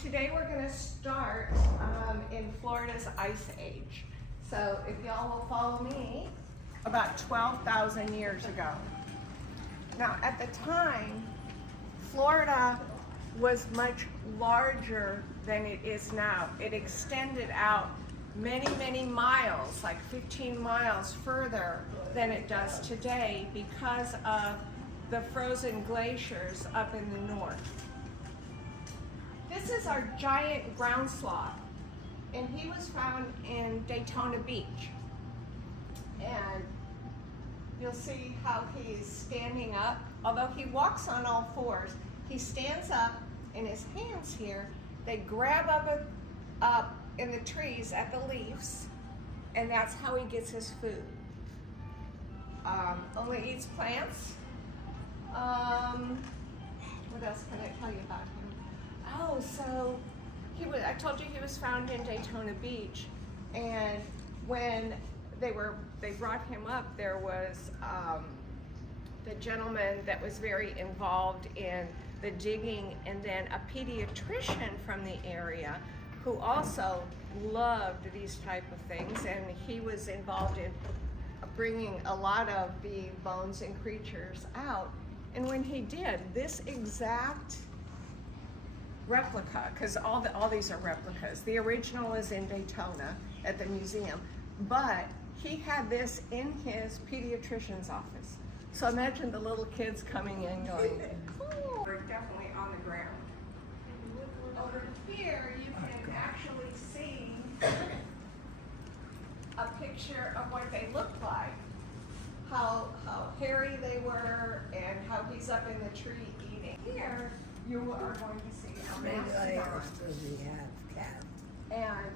Today we're going to start in Florida's Ice Age. So if y'all will follow me, about 12,000 years ago. Now at the time, Florida was much larger than it is now. It extended out many, many miles, like 15 miles further than it does today because of the frozen glaciers up in the north. This is our giant ground sloth, and he was found in Daytona Beach. And you'll see how he's standing up. Although he walks on all fours, he stands up, and his hands here, they grab up in the trees at the leaves, and that's how he gets his food. Only eats plants. What else can I tell you about him? Oh, so I told you he was found in Daytona Beach, and when they brought him up, there was the gentleman that was very involved in the digging, and then a pediatrician from the area who also loved these type of things, and he was involved in bringing a lot of the bones and creatures out. And when he did, this exact replica, because all these are replicas. The original is in Daytona at the museum, but he had this in his pediatrician's office. So imagine the little kids coming in going, cool. We're definitely on the ground. Over here, you can actually see a picture of what they looked like, how hairy they were, and how he's up in the tree eating. Here, you are going to see a mastodon. And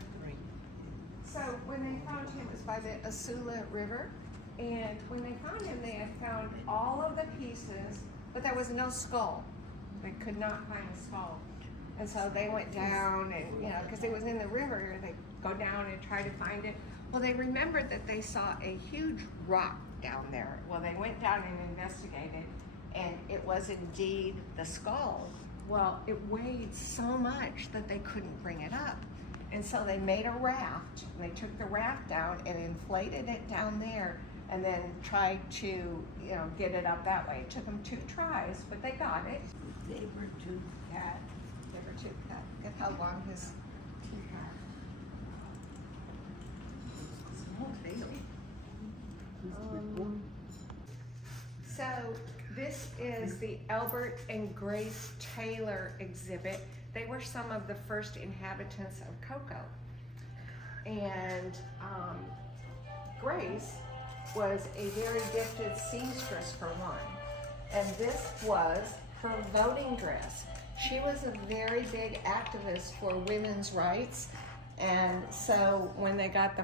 so when they found him, it was by the Asula River, and when they found him, they had found all of the pieces, but there was no skull. They could not find a skull. And so they went down, and because it was in the river, they go down and try to find it. Well, they remembered that they saw a huge rock down there. Well, they went down and investigated, and it was indeed the skull. Well, it weighed so much that they couldn't bring it up. And so they made a raft, and they took the raft down and inflated it down there, and then tried to, get it up that way. It took them 2 tries, but they got it. Saber-tooth cat. Saber-tooth cat. Look how long his teeth are. Small tail. So this is the Albert and Grace Taylor exhibit. They were some of the first inhabitants of Cocoa. And Grace was a very gifted seamstress for one. And this was her voting dress. She was a very big activist for women's rights. And so when they got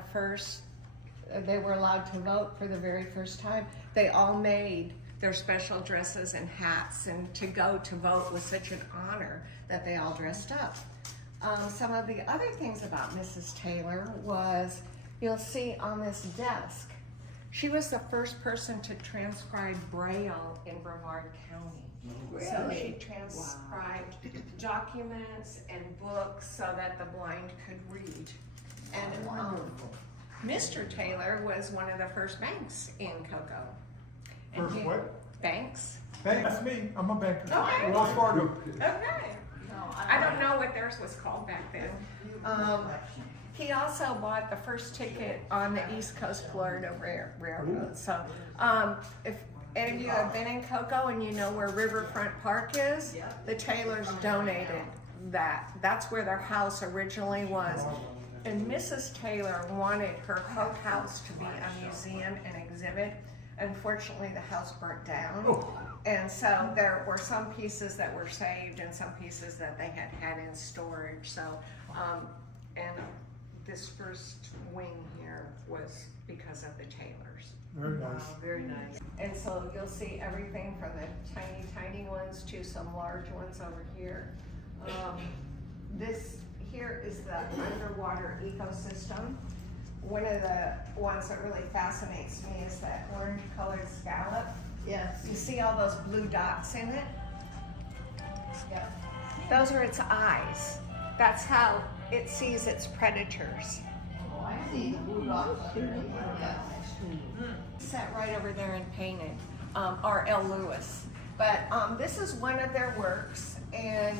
they were allowed to vote for the very first time, they all made their special dresses and hats, and to go to vote was such an honor that they all dressed up. Some of the other things about Mrs. Taylor was, you'll see on this desk, she was the first person to transcribe Braille in Brevard County. Really? So she transcribed documents and books so that the blind could read. And Mr. Taylor was one of the first banks in Cocoa. First what? Banks. That's me. I'm a banker. Okay. Wells Fargo. Okay. I don't know what theirs was called back then. He also bought the first ticket on the East Coast Florida Railroad. So if any of you have been in Cocoa and you know where Riverfront Park is, the Taylors donated that. That's where their house originally was. And Mrs. Taylor wanted her whole house to be a museum and exhibit. Unfortunately, the house burnt down. And so there were some pieces that were saved and some pieces that they had in storage. So, and this first wing here was because of the Taylors. Very nice. Very nice. And so you'll see everything from the tiny, tiny ones to some large ones over here. This here is the underwater ecosystem. One of the ones that really fascinates me is that orange colored scallop. Yes. You see all those blue dots in it? Yep. Those are its eyes. That's how it sees its predators. Sat right over there and painted, R.L. Lewis. But this is one of their works, and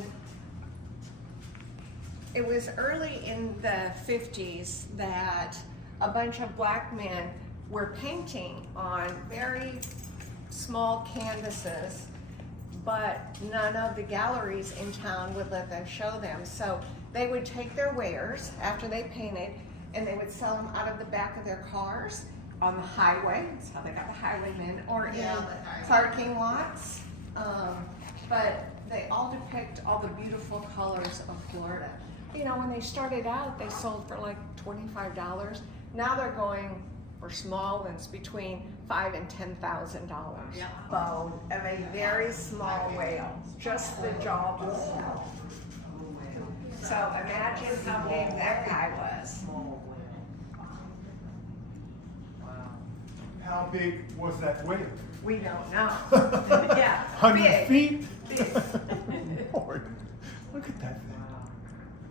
it was early in the 50s that a bunch of black men were painting on very small canvases, but none of the galleries in town would let them show them. So they would take their wares after they painted, and they would sell them out of the back of their cars on the highway. That's how they got the highwaymen, or in parking lots. But they all depict all the beautiful colors of Florida. You know, when they started out, they sold for like $25. Now they're going for small ones between $5,000 and $10,000. Bone of a very small whale, just the jaw. So imagine how big that guy was. How big was that whale? We don't know. Yeah, 100 feet? Big. Lord, look at that thing.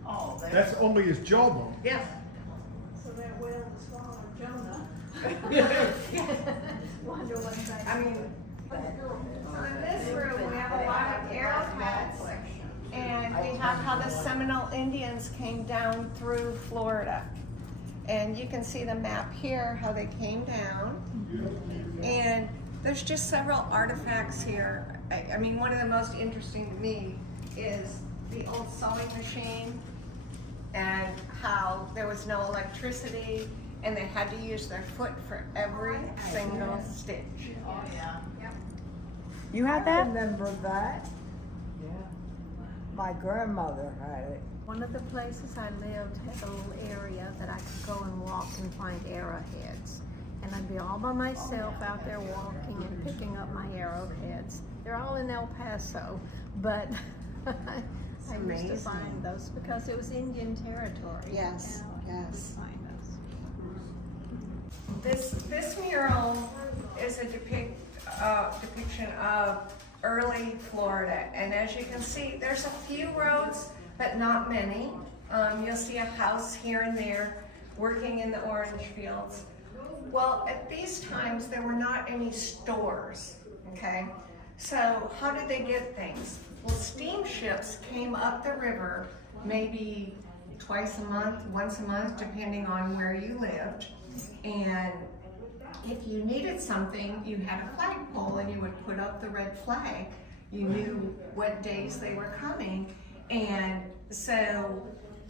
Oh, That's only his jawbone. Yeah. So that whale swallowed Jonah. Wonder what's that. I mean, so in this room we have a lot of arrowheads, and we have how the Seminole Indians came down through Florida. And you can see the map here, how they came down. And there's just several artifacts here. I mean, one of the most interesting to me is the old sewing machine, and how there was no electricity, and they had to use their foot for every single stitch. Oh, yeah. You had I that? remember that. Yeah. My grandmother had it. One of the places I lived had a little area that I could go and walk and find arrowheads. And I'd be all by myself out there walking and picking up my arrowheads. They're all in El Paso, but I used to amazing. find those because it was Indian territory. Yes, yes. Find those. This mural is a depiction of early Florida, and as you can see, there's a few roads, but not many. You'll see a house here and there working in the orange fields. Well, at these times, there were not any stores, okay? So how did they get things? Well, steamships came up the river maybe twice a month, once a month, depending on where you lived. And if you needed something, you had a flagpole and you would put up the red flag. You knew what days they were coming. And so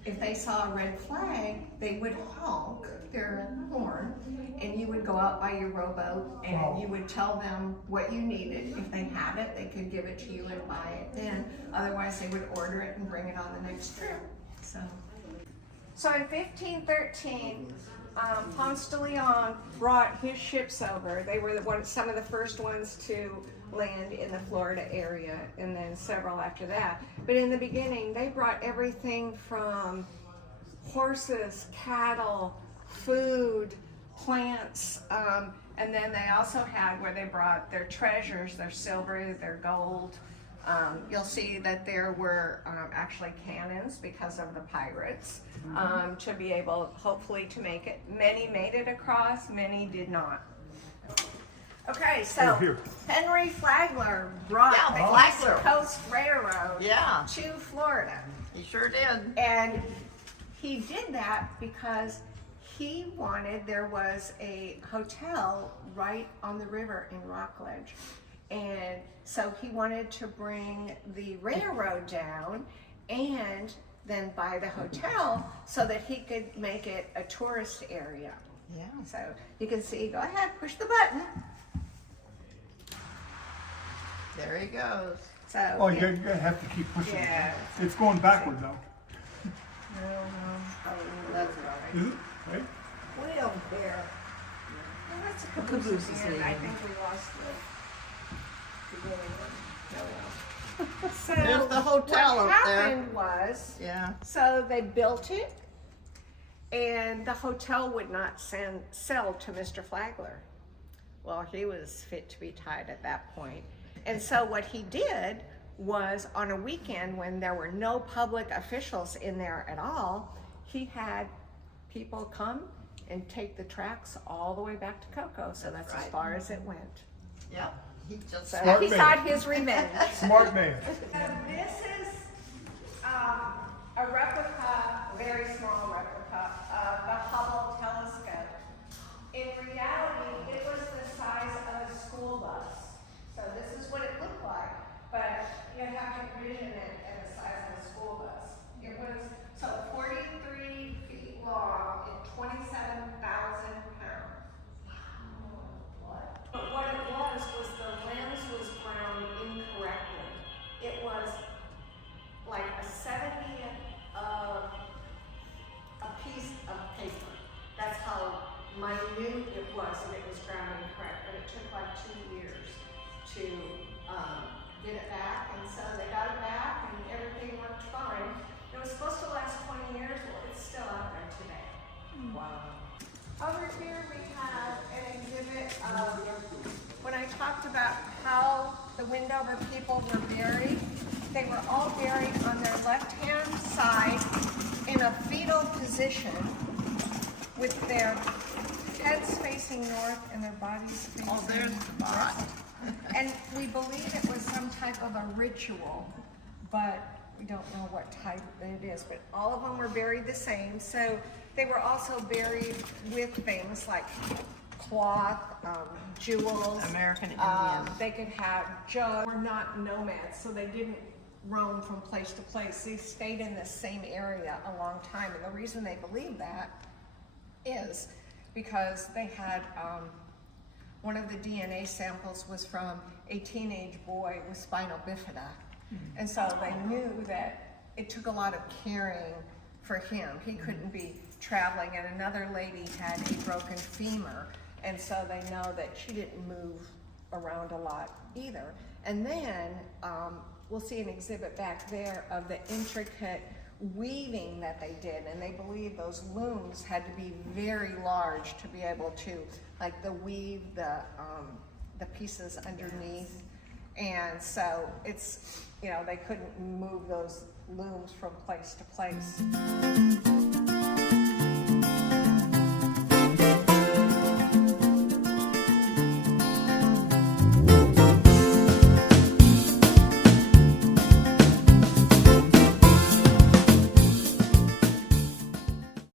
if they saw a red flag, they would honk their horn, and you would go out by your rowboat and you would tell them what you needed. If they had it, they could give it to you and buy it then. Otherwise, they would order it and bring it on the next trip. So in 1513, Ponce de Leon brought his ships over. They were some of the first ones to land in the Florida area, and then several after that. But in the beginning, they brought everything from horses, cattle, food, plants, and then they also had where they brought their treasures, their silver, their gold. You'll see that there were actually cannons because of the pirates, to be able, hopefully, to make it. Many made it across, many did not. Okay, so Henry Flagler brought the East Coast Railroad to Florida. He sure did. And he did that because he wanted, there was a hotel right on the river in Rockledge. And so he wanted to bring the railroad down and then buy the hotel so that he could make it a tourist area. Yeah. So you can see, go ahead, push the button. There he goes. So, Oh, you're gonna have to keep pushing it. Yeah. It's going backward though. Oh, that's right. Is it? Right? We don't care. Well, that's a caboose again. I think we lost the So There's the hotel what up there. happened was, Yeah. so they built it, and the hotel would not sell to Mr. Flagler. Well, he was fit to be tied at that point. And so what he did was on a weekend when there were no public officials in there at all, he had people come and take the tracks all the way back to Cocoa. So that's as right. far as it went. Yep. He just So Smart he man. got his revenge. Smart man. This is a replica, a very small replica of the Hubble telescope. In reality, it was the size of a school bus. So this is what it looked like, but you have to envision it at the size of a school bus. It was 43 feet long and 27,000 pounds. But what it was the lens was ground incorrectly. It was like a 70th of a piece of paper. That's how minute it was, and it was ground incorrect. But it took like 2 years to get it back, and so they got it back, and everything worked fine. It was supposed to last 20 years. Well, it's still out there today. Wow. Over here we have an exhibit of when I talked about how the Wendover people were buried. They were all buried on their left-hand side in a fetal position with their heads facing north and their bodies facing Oh, there's the bot. And we believe it was some type of a ritual, but we don't know what type it is. But all of them were buried the same. So they were also buried with things like cloth, jewels. American Indian. They could have jugs. Were not nomads, so they didn't roam from place to place. They stayed in the same area a long time. And the reason they believe that is because they had one of the DNA samples was from a teenage boy with spinal bifida. And so they knew that it took a lot of caring for him. He couldn't be traveling, and another lady had a broken femur, and so they know that she didn't move around a lot either. And then we'll see an exhibit back there of the intricate weaving that they did, and they believe those looms had to be very large to be able to, like, weave the pieces underneath. And so it's, you know, they couldn't move those looms from place to place.